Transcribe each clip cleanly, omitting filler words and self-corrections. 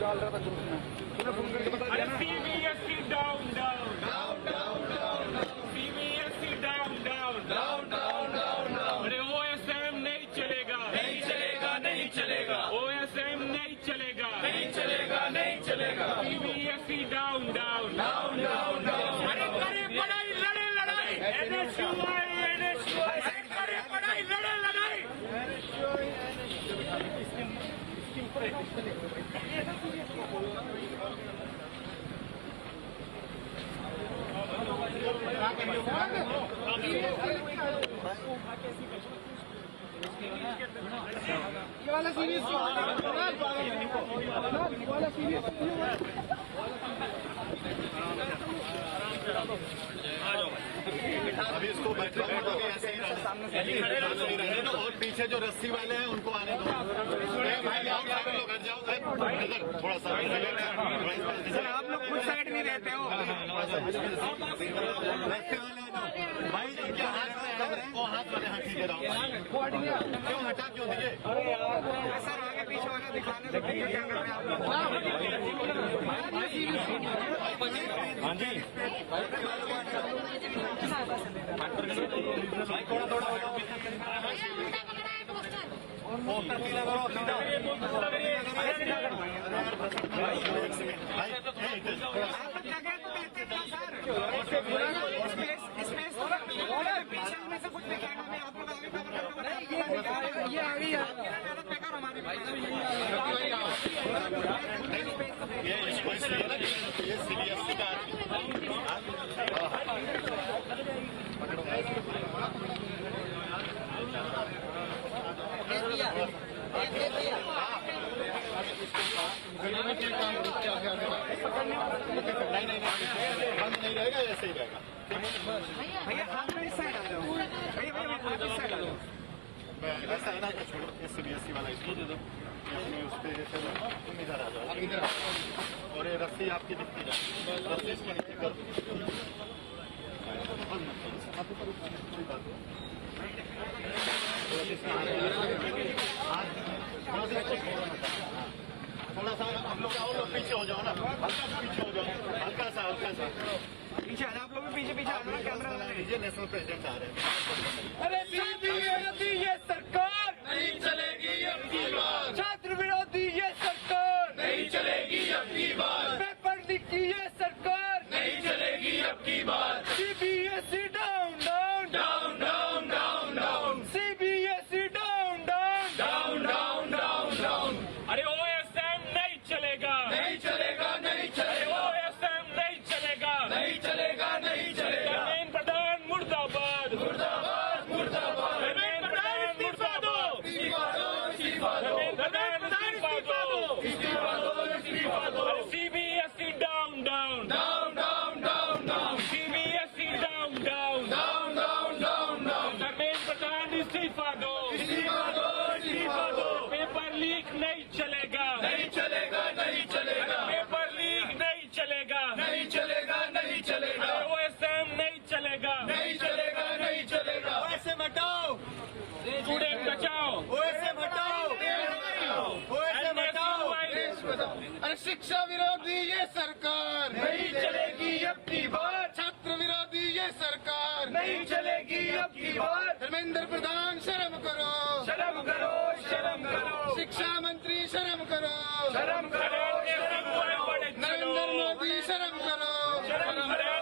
डाल रहा था ग्रुप में, फोन करके बता दिया ना। CBSE down down down down down, CBSE down down down down down. अरे OSM नहीं चलेगा, नहीं चलेगा, नहीं चलेगा, OSM नहीं चलेगा, नहीं चलेगा, नहीं चलेगा, CBSE down down down down down. अरे करे पढ़ाई लड़े लड़ाई, NSUI NSUI, करे पढ़ाई लड़े लड़ाई। ये वाला सीरीज वाला सीरीज अभी इसको बैठे ऐसे ही रहने दो और पीछे जो रस्सी वाले हैं उनको आने दो। भाई आओ लोग हट जाओ, थोड़ा सा आप लोग खुद साइड नहीं रहते हो। भाई क्या हाथ वाले हाँ ठीक है, क्यों हटा क्यों दिए? सर आगे पीछे वाला दिखाने दो, क्या कर रहे हैं आप लोग? हाँ जी भाई थोड़ा थोड़ा पोस्टर पीला करो पीछे में से कुछ दिखाना नहीं, आप लोग ये आ गई हमारी ये सीरियसली का नहीं रहेगा, ऐसे ही रहेगा। भैया आप इस साइड आ जाओ, भैया आप इस साइड आ जाओ। ऐसा है ना, छोड़ो CBSE वाला इसको दे दो, उस पर तुम इधर आ जाओ, इधर और ये रस्सी आपकी दिखती है, रस्सी इसके नीचे करो। थोड़ा सा आप लोग और लोग पीछे हो जाओ ना, हल्का सा पीछे हो जाओ, हल्का सा पीछे आ जाओ, आप लोग भी पीछे पीछे आ जाओ, कैमरा लीजिए। नेशनल प्रेसिडेंट आ रहे हैं। अरे CBSE ये सरकार नहीं चलेगी अब की बार, छात्र विरोधी ये सरकार नहीं चलेगी अब की बार, पेपर लीक की ये सरकार नहीं चलेगी अब की बार। CBSE down down down down down down, CBSE down down down down down down. अरे OSM नहीं चलेगा, नहीं चलेगा, नहीं चलेगा, OSM नहीं चलेगा, नहीं चलेगा, नहीं चलेगा। धर्मेंद्र प्रधान मुर्दाबाद, मुर्दाबाद, मुर्दाबाद। धर्मेंद्र प्रधान इस्तीफा दो, इस्तीफा दो, इस्तीफा दो। धर्मेंद्र प्रधान इस्तीफा दो, इस्तीफा दो, इस्तीफा दो। CBSE down down down down down down, CBSE down down down down down down. Dharmendra Pradhan इस्तीफा दो, इस्तीफा दो, इस्तीफा दो। पेपर लीक नहीं चलेगा, नहीं चलेगा, नहीं चलेगा, पेपर लीक नहीं चलेगा, नहीं चलेगा, नहीं चलेगा, OSM नहीं चलेगा, नहीं चलेगा, नहीं चलेगा। OSM हटाओ, स्टूडेंट बचाओ, OSM हटाओ, OSM हटाओ। अरे शिक्षा विरोधी ये सरकार नहीं चलेगी अब की बार, छात्र विरोधी ये सरकार नहीं चलेगी अब की बार। धर्मेंद्र प्रधान शर्म करो, शर्म करो, शर्म करो, शिक्षा मंत्री शर्म करो, शर्म करो। नरेंद्र मोदी शर्म करो, शर्म करो,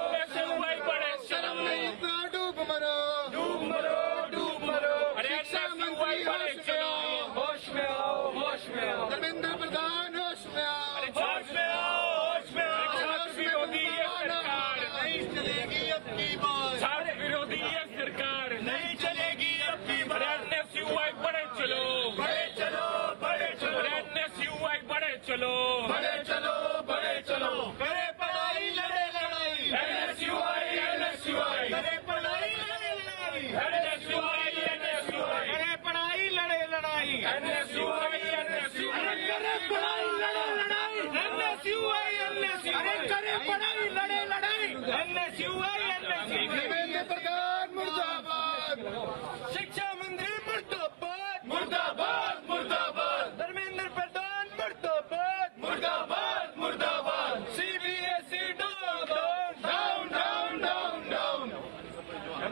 शर्म नहीं तो डूब मरो, डूब मरो, डूब मरो। शिक्षा मंत्री होश में आओ, होश में आओ, धर्मेंद्र प्रधान होश में आओ, होश में आओ, होश में आओ। छात्र विरोधी ये सरकार नहीं चलेगी अब की बार, छात्र विरोधी ये सरकार नहीं चलेगी अब की बार। NSUI बड़े चलो, बड़े चलो, बड़े चलो। NSUI बड़े चलो, बड़े चलो, बड़े चलो। करे पढ़ाई लड़े लड़ाई, NSUI NSUI, करे पढ़ाई लड़े लड़ाई, NSUI NSUI, करे पढ़ाई लड़े लड़ाई, NSUI NSUI, करे पढ़ाई लड़े लड़ाई, NSUI NSUI, करे पढ़ाई लड़े लड़ाई, NSUI NSUI। धर्मेंद्र प्रधान मुर्दाबाद।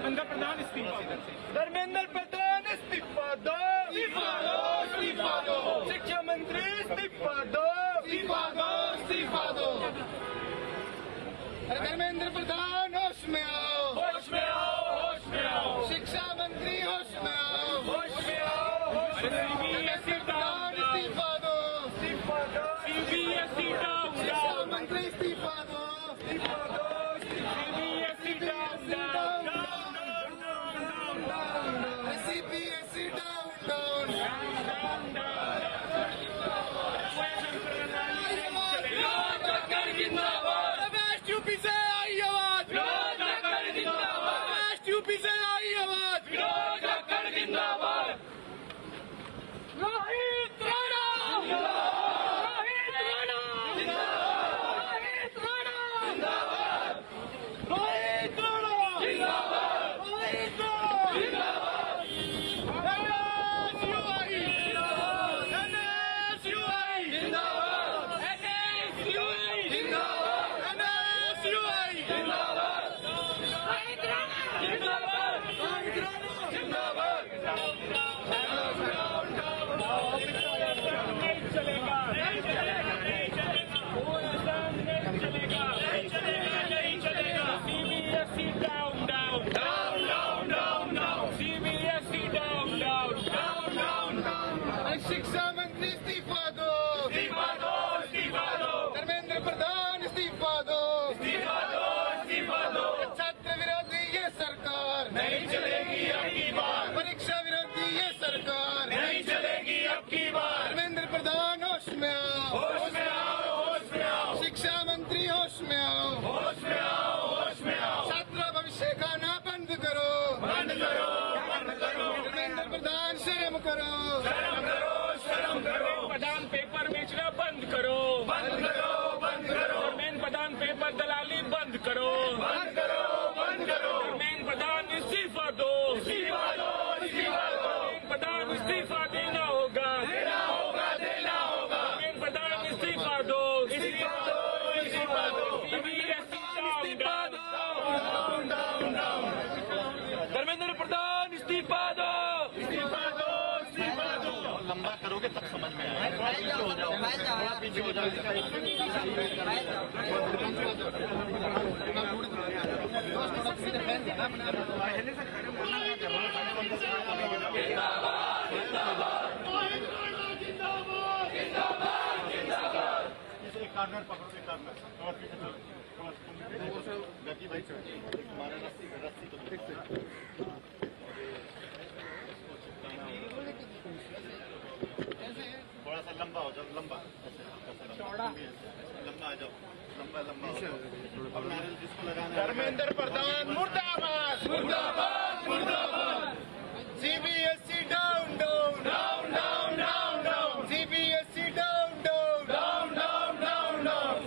धर्मेंद्र प्रधान इस्तीफा धर्मेंद्र प्रधान इस्तीफा दो, इस्तीफा दो, इस्तीफा दो, शिक्षा मंत्री इस्तीफा दो, इस्तीफा दो, इस्तीफा दो। अरे धर्मेंद्र प्रधान होश में आओ, होश में आओ, होश में आओ, शिक्षा मंत्री होश में आओ, होश में आओ, होश में आओ। धर्मेंद्र प्रधान इस्तीफा दो, इस्तीफा दो, CBSE डाउन शिक्षा डाउन, मंत्री इस्तीफा दो, इस्तीफा दो, CBSE down down, CBSE down down, विरोध कर जिंदाबाद, वेस्ट यूपी से आई आवाज, विरोध कर जिंदाबाद, वेस्ट यूपी से आई आवाज, विरोध कर जिंदाबाद। रोहित राणा रोहित राणा रोहित राणा रोहित राणा जिंदाबाद, रोहित राणा जिंदाबाद, NSUI जिंदाबाद, NSUI जिंदाबाद, NSUI जिंदाबाद, रोहित राणा जिंदाबाद, रोहित राणा जिंदाबाद। नहीं चलेगा, नहीं चलेगा, नहीं चलेगा, नहीं चलेगा, नहीं चलेगा, नहीं चलेगा। CBSE down down down down down down, CBSE down down down down down. शिक्षा मंत्री इस्तीफा दो, इस्तीफा दो, इस्तीफा दो, धर्मेंद्र प्रधान इस्तीफा दो, इस्तीफा दो, इस्तीफा दो। छात्र विरोधी ये सरकार, नहीं चलेगी अब की बार, परीक्षा विरोधी ये सरकार, नहीं चलेगी अब की बार। धर्मेंद्र प्रधान होश में आओ, होश में आओ, होश में आओ, शिक्षा मंत्री होश में आओ, होश में आओ, होश में आओ। छात्र भविष्य खाना बंद करो, बंद करो, बंद करो, धर्मेंद्र प्रधान शर्म करो, शर्म करो, शर्म करो। प्रधान पेपर बेचना बंद करो, बंद करो, बंद करो। धर्मेंद्र प्रधान पेपर दलाली बंद करो, बंद करो, बंद करो। धर्मेंद्र प्रधान इस्तीफा दो, इस्तीफा दो, इस्तीफा दो। धर्मेंद्र प्रधान इस्तीफा देना होगा, देना होगा, देना होगा। धर्मेंद्र प्रधान इस्तीफा दो, इस्तीफा दो, इस्तीफा दो। CBSE इस्तीफा दो, down down down. Dharmendra Pradhan इस्तीफा दो, इस्तीफा दो, इस्तीफा दो। लंबा करोगे तब समझ में आएगा। थोड़ा पीछे हो जाओ, थोड़ा पीछे हो जाओ। एक कार्नर पकड़ो, एक कार्नर थोड़ा पीछे चलो, थोड़ा गति भाई हमारा रस्सी तो थोड़ा सा लंबा हो जाओ, लंबा चौड़ा लंबा आ जाओ, लंबा लंबा हो जाओ। अब नारियल जिसको लगाना है। धर्मेंद्र प्रधान मुर्दाबाद, मुर्दाबाद, मुर्दाबाद। CBSE down down, down down down down, CBSE down down, down down down down.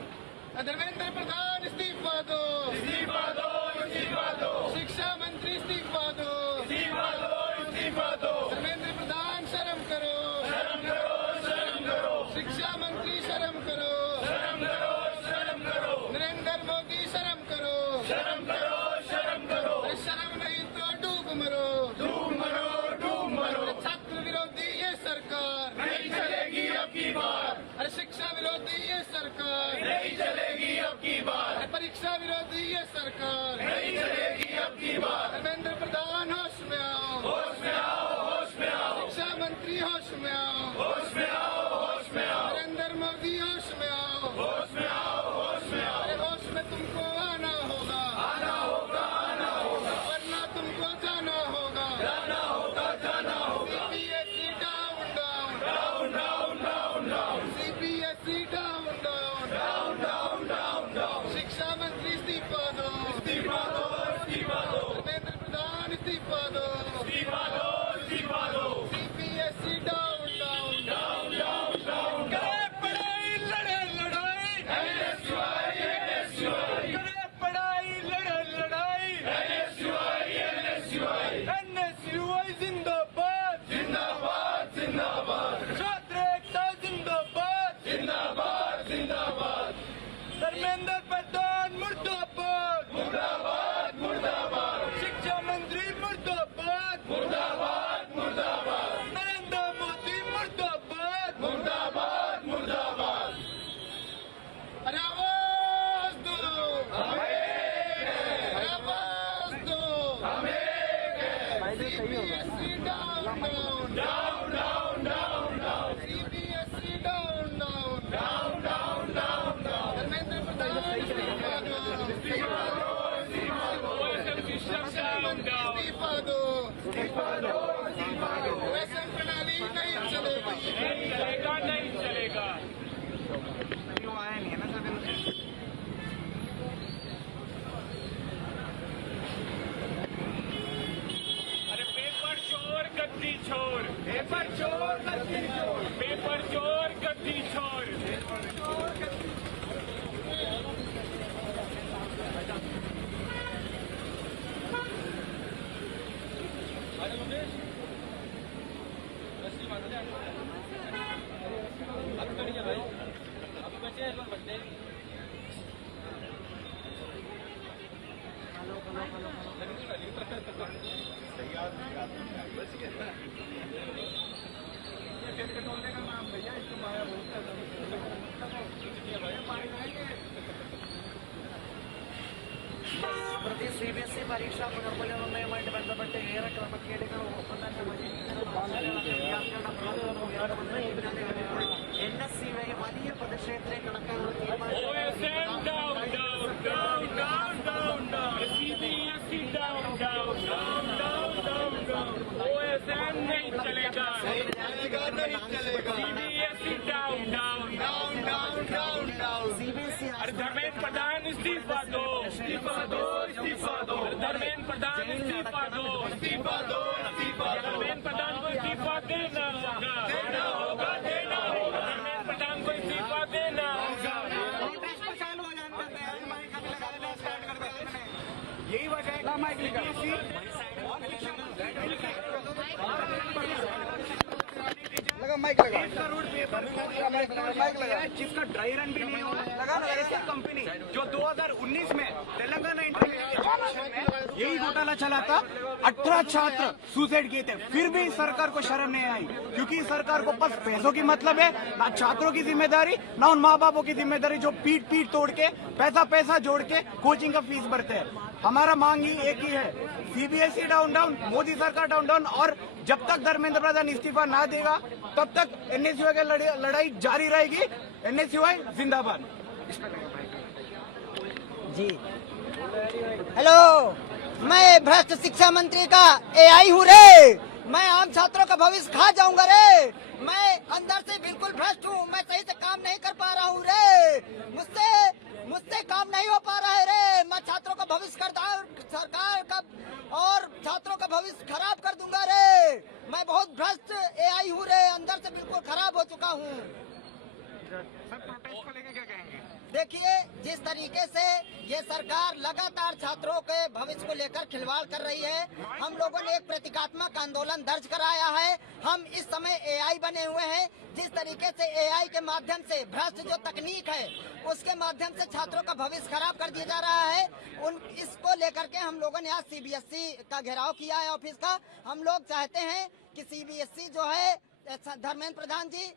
Dharmendra Pradhan इस्तीफा दो, इस्तीफा दो, इस्तीफा दो, शिक्षा मंत्री इस्तीफा दो, इस्तीफा दो, इस्तीफा दो। धर्मेंद्र प्रधान शर्म करो, शर्म करो, शर्म करो, शिक्षा मंत्री शर्म करो, शर्म करो, शर्म करो, नरेंद्र मोदी शर्म करो, शर्म करो, शर्म करो। अरे शर्म नहीं तो डूब मरो, डूब मरो, डूब मरो। छात्र विरोधी ये सरकार, नहीं चलेगी अब की बार, अरे शिक्षा विरोधी ये सरकार, नहीं चलेगी अब की बार, अरे परीक्षा विरोधी ये सरकार, नहीं चलेगी अब की बार। धर्मेंद्र प्रधान होश में आओ, होश में आओ, होश में आओ, शिक्षा मंत्री होश में आओ, होश में आओ, होश में आओ, नरेंद्र मोदी होश में आओ, होश में आओ, होश में आओ। अरे होश में तुमको आना होगा, आना होगा, आना होगा, वरना तुमको जाना होगा, जाना होगा, जाना होगा। CBSE down down, down down down down, CBSE down down, down down down down. शिक्षा मंत्री इस्तीफा दो, इस्तीफा दो, इस्तीफा दो, धर्मेंद्र प्रधान इस्तीफा दो, इस्तीफा दो, इस्तीफा दो। CBSE down down, down down down down. पढ़ाई लड़े लड़ाई, NSUI, NSUI, करे पढ़ाई लड़े लड़ाई, NSUI, NSUI, NSUI जिंदाबाद, जिंदाबाद, जिंदाबाद, छात्र एकता जिंदाबाद, जिंदाबाद, जिंदाबाद, धर्मेंद्र प्रधान मुर्दाबाद, मुर्दाबाद, मुर्दाबाद। शिक्षा मंत्री नहीं चलेगा। अरे पेपर चोर गद्दी छोर, पेपर चोर गद्दी छोर, पेपर चोर गद्दी छोर। ಪ್ರತಿ ಸಿಬಿಎಸ್ಇ ಪರೀಕ್ಷಾ ಪುನರ್ಮೂಲ್ಯವನ್ನು ಬന്ധಪಟ್ಟ ನೇರ ಕ್ರಮ ಕೇಳಿಗಳು ಒಪ್ಪಂದಕ್ಕೆ NSC വലിയ പ്രതിഷേധത്തെ കണക്കാനുള്ള OSM down, down, down, down, down, down. CBSE down, down, down, down, down, down. OSM नहीं चलेगा, CBSE down, down, down, down, down, down. CBSE अरे धर्मेंद्र प्रधान इस्तीफा दो, इस्तीफा दो, इस्तीफा दो। धर्मेंद्र प्रधान इस्तीफा दो, इस्तीफा दो, इस्तीफा दो। धर्मेंद्र प्रधान को इस्तीफा देना होगा, देना होगा, देना होगा। धर्मेंद्र प्रधान को इस्तीफा देना होगा। यही वजह है जिसका ड्राई रन भी नहीं होना लगा ऐसी कंपनी जो 2019 में तेलंगाना इंटरमीडिएट में यही घोटाला चला था। 18 छात्र सुसाइड किए थे, फिर भी सरकार को शर्म नहीं आई, क्योंकि सरकार को बस पैसों की मतलब है, ना छात्रों की जिम्मेदारी, ना उन माँ बापों की जिम्मेदारी जो पीठ तोड़ के पैसा जोड़ के कोचिंग का फीस भरते हैं। हमारा मांग ही एक ही है, सीबीएसई डाउन डाउन, मोदी सरकार डाउन डाउन, और जब तक धर्मेंद्र प्रधान इस्तीफा ना देगा तब तक एनएसयूआई की लड़ाई जारी रहेगी। एनएसयूआई जिंदाबाद। जी हेलो, मैं भ्रष्ट शिक्षा मंत्री का एआई हूँ रे। मैं आम छात्रों का भविष्य खा जाऊंगा रे। मैं अंदर से बिल्कुल भ्रष्ट हूँ, मैं सही से काम नहीं कर पा रहा हूँ रे। मुझसे काम नहीं हो पा रहा है रे। मैं छात्रों का भविष्य सरकार का और छात्रों का भविष्य खराब कर दूंगा रे। मैं बहुत भ्रष्ट एआई हूँ रे, अंदर से बिल्कुल खराब हो चुका हूँ। देखिए, जिस तरीके से ये सरकार लगातार छात्रों के भविष्य को लेकर खिलवाड़ कर रही है, हम लोगों ने एक प्रतीकात्मक आंदोलन दर्ज कराया है। हम इस समय एआई बने हुए हैं। जिस तरीके से एआई के माध्यम से भ्रष्ट जो तकनीक है उसके माध्यम से छात्रों का भविष्य खराब कर दिया जा रहा है, इसको लेकर के हम लोगों ने आज सीबीएसई का घेराव किया है ऑफिस का। हम लोग चाहते हैं कि सीबीएसई जो है, धर्मेंद्र प्रधान जी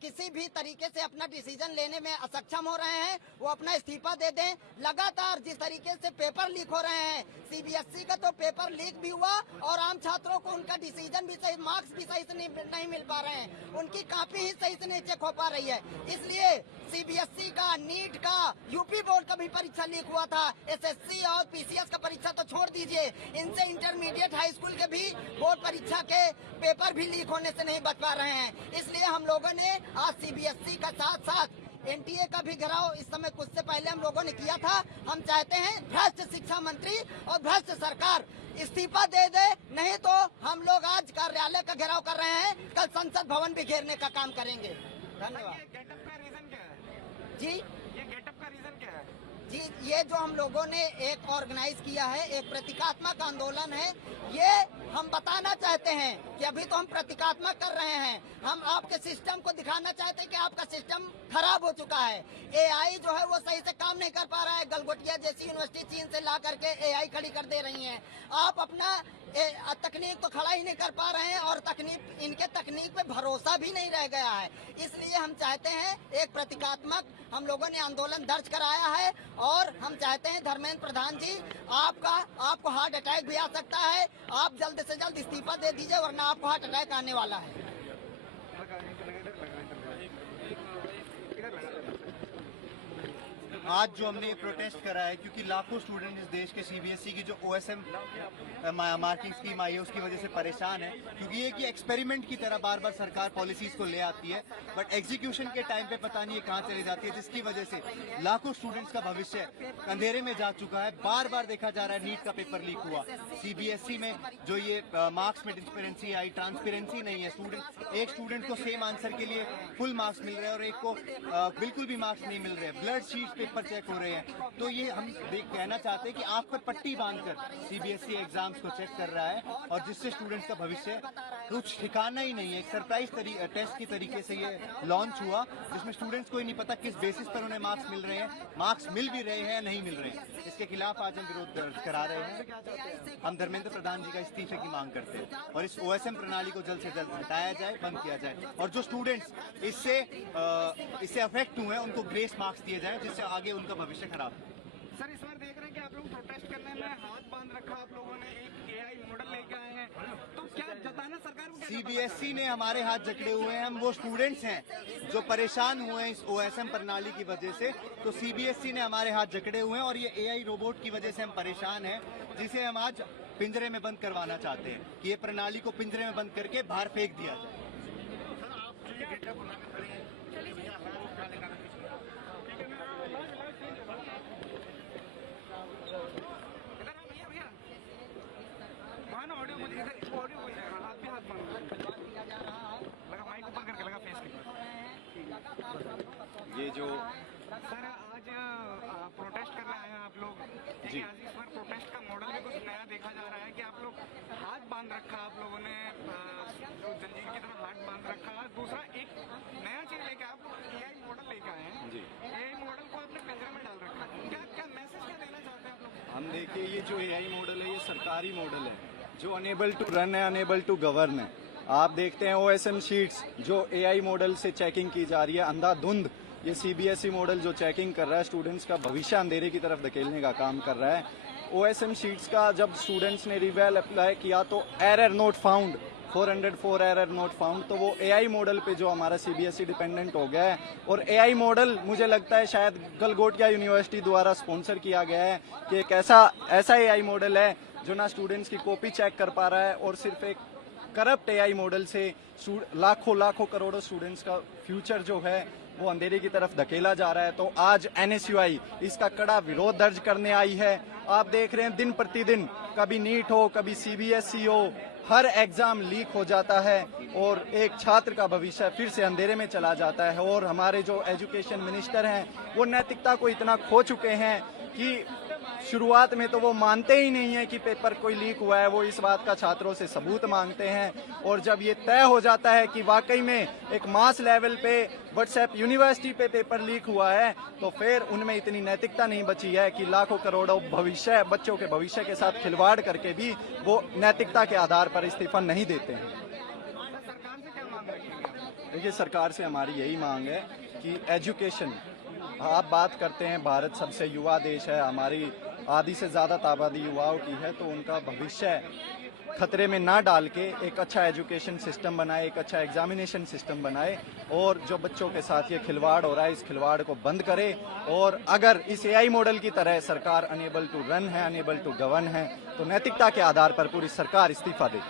किसी भी तरीके से अपना डिसीजन लेने में असक्षम हो रहे हैं, वो अपना इस्तीफा दे दें। लगातार जिस तरीके से पेपर लीक हो रहे हैं, सीबीएसई का तो पेपर लीक भी हुआ और आम छात्रों को उनका डिसीजन भी सही, मार्क्स भी सही से नहीं मिल पा रहे हैं, उनकी कॉपी ही सही से नहीं चेक हो पा रही है। इसलिए सीबीएसई का, नीट का, यूपी बोर्ड का भी परीक्षा लीक हुआ था। एसएससी और पीसीएस का परीक्षा तो छोड़ दीजिए, इनसे इंटरमीडिएट हाई स्कूल के भी बोर्ड परीक्षा के पेपर भी लीक होने से नहीं बच पा रहे हैं। इसलिए हम लोगों ने आज सीबीएसई का साथ साथ एनटीए का भी घेराव इस समय कुछ से पहले हम लोगों ने किया था। हम चाहते हैं भ्रष्ट शिक्षा मंत्री और भ्रष्ट सरकार इस्तीफा दे दे, नहीं तो हम लोग आज कार्यालय का घेराव कर रहे हैं, कल संसद भवन भी घेरने का काम करेंगे। धन्यवाद। गेटअप का रीजन क्या है जी, ये गेटअप का रीजन क्या है? जी, ये जो हम लोगों ने एक ऑर्गेनाइज किया है, एक प्रतीकात्मक आंदोलन है, ये हम बताना चाहते हैं कि अभी तो हम प्रतीकात्मक कर रहे हैं, हम आपके सिस्टम को दिखाना चाहते हैं कि आपका सिस्टम खराब हो चुका है। एआई जो है वो सही से काम नहीं कर पा रहा है। गलगोटिया जैसी यूनिवर्सिटी चीन से ला करके एआई खड़ी कर दे रही हैं। आप अपना तकनीक तो खड़ा ही नहीं कर पा रहे हैं और इनके तकनीक पे भरोसा भी नहीं रह गया है। इसलिए हम चाहते हैं एक प्रतीकात्मक हम लोगों ने आंदोलन दर्ज कराया है और हम चाहते हैं धर्मेंद्र प्रधान जी आपको हार्ट अटैक भी आ सकता है, आप जल्द से जल्द इस्तीफा दे दीजिए वरना आपको हार्ट अटैक आने वाला है। आज जो हमने ये प्रोटेस्ट करा है क्योंकि लाखों स्टूडेंट इस देश के सीबीएसई की जो ओएसएम मार्किंग स्कीम आई है उसकी वजह से परेशान है, क्योंकि ये कि एक्सपेरिमेंट की तरह बार बार सरकार पॉलिसीज को ले आती है बट एग्जीक्यूशन के टाइम पे पता नहीं है कहाँ चली जाती है, जिसकी वजह से लाखों स्टूडेंट्स का भविष्य अंधेरे में जा चुका है। बार बार देखा जा रहा है नीट का पेपर लीक हुआ, सीबीएसई में जो ये मार्क्स में ट्रांसपेरेंसी आई, ट्रांसपेरेंसी नहीं है। एक स्टूडेंट को सेम आंसर के लिए फुल मार्क्स मिल रहे हैं और एक को बिल्कुल भी मार्क्स नहीं मिल रहे, ब्लड शीट पेपर चेक हो रहे हैं। तो ये हम कहना चाहते हैं कि आंख पर पट्टी बांधकर सीबीएसई एग्जाम्स को चेक कर रहा है और जिससे स्टूडेंट्स का भविष्य कुछ ठिकाना ही नहीं है। एक सरप्राइज टेस्ट की तरीके से ये लॉन्च हुआ जिसमें स्टूडेंट्स को ही नहीं पता किस बेसिस पर उन्हें मार्क्स मिल रहे हैं, मार्क्स मिल भी रहे हैं या नहीं मिल रहे हैं। इसके खिलाफ आज हम विरोध दर्ज करा रहे हैं। हम धर्मेंद्र प्रधान जी का इस्तीफे की मांग करते हैं और इस ओएसएम प्रणाली को जल्द से जल्द हटाया जाए, बंद किया जाए और जो स्टूडेंट्स इससे अफेक्ट हुए हैं उनको ग्रेस मार्क्स दिए जाए जिससे आगे उनका भविष्य खराब हो। सर इस बार देख रहे हैं कि आप लोग प्रोटेस्ट करने में हाथ बांध रखा, आप लोगों ने एक एआई मॉडल लेके आए हैं, तो क्या जताना सरकार को? सीबीएसई ने हमारे हाथ जकड़े हुए हैं, हम वो स्टूडेंट्स हैं जो परेशान हुए हैं इस ओएसएम प्रणाली की वजह से, तो सीबीएसई ने हमारे हाथ जकड़े हुए हैं और ये एआई रोबोट की वजह से हम परेशान हैं जिसे हम आज पिंजरे में बंद करवाना चाहते हैं कि ये प्रणाली को पिंजरे में बंद करके बाहर फेंक दिया जाए। ये जो सर आज प्रोटेस्ट करने आए हैं आप लोग, जी आज इस बार प्रोटेस्ट का मॉडल भी कुछ नया देखा जा रहा है कि आप लोग हाथ बांध रखा, आप लोगों ने जो जंजीर की तरह हाथ बांध रखा। दूसरा एक नया चीज लेके आप लोग एआई मॉडल लेके आए हैं, जी एआई मॉडल को आपने पिंजरे में डाल रखा है, क्या मैसेज क्या देना चाहते हैं आप लोग? हम देखिए ये जो एआई मॉडल है ये सरकारी मॉडल है जो अनेबल टू रन है, अनेबल टू गवर्न है। आप देखते हैं ओएसएम शीट्स जो एआई मॉडल से चेकिंग की जा रही है, अंधाधुंध ये सीबीएसई मॉडल जो चेकिंग कर रहा है, स्टूडेंट्स का भविष्य अंधेरे की तरफ धकेलने का काम कर रहा है। ओएसएम शीट्स का जब स्टूडेंट्स ने रिवेल अप्लाई किया तो error not found 404 error not found, तो वो एआई मॉडल पे जो हमारा सीबीएसई डिपेंडेंट हो गया है और एआई मॉडल मुझे लगता है शायद गलगोटिया यूनिवर्सिटी द्वारा स्पॉन्सर किया गया है कि एक ऐसा एआई मॉडल है जो ना स्टूडेंट्स की कॉपी चेक कर पा रहा है और सिर्फ एक करप्ट एआई मॉडल से लाखों करोड़ों स्टूडेंट्स का फ्यूचर जो है वो अंधेरे की तरफ धकेला जा रहा है। तो आज एनएसयूआई इसका कड़ा विरोध दर्ज करने आई है। आप देख रहे हैं दिन प्रतिदिन कभी नीट हो, कभी सीबीएसई हो, हर एग्जाम लीक हो जाता है और एक छात्र का भविष्य फिर से अंधेरे में चला जाता है। और हमारे जो एजुकेशन मिनिस्टर हैं वो नैतिकता को इतना खो चुके हैं कि शुरुआत में तो वो मानते ही नहीं है कि पेपर कोई लीक हुआ है, वो इस बात का छात्रों से सबूत मांगते हैं और जब ये तय हो जाता है कि वाकई में एक मास लेवल पे व्हाट्सएप यूनिवर्सिटी पे पेपर लीक हुआ है तो फिर उनमें इतनी नैतिकता नहीं बची है कि लाखों करोड़ों बच्चों के भविष्य के साथ खिलवाड़ करके भी वो नैतिकता के आधार पर इस्तीफा नहीं देते हैं। देखिए सरकार से हमारी यही मांग है कि एजुकेशन, आप बात करते हैं भारत सबसे युवा देश है, हमारी आधी से ज़्यादा आबादी युवाओं की है, तो उनका भविष्य खतरे में ना डाल के एक अच्छा एजुकेशन सिस्टम बनाए, एक अच्छा एग्जामिनेशन सिस्टम बनाए और जो बच्चों के साथ ये खिलवाड़ हो रहा है इस खिलवाड़ को बंद करे। और अगर इस एआई मॉडल की तरह सरकार अनेबल टू रन है, अनेबल टू गवर्न है तो नैतिकता के आधार पर पूरी सरकार इस्तीफा दे।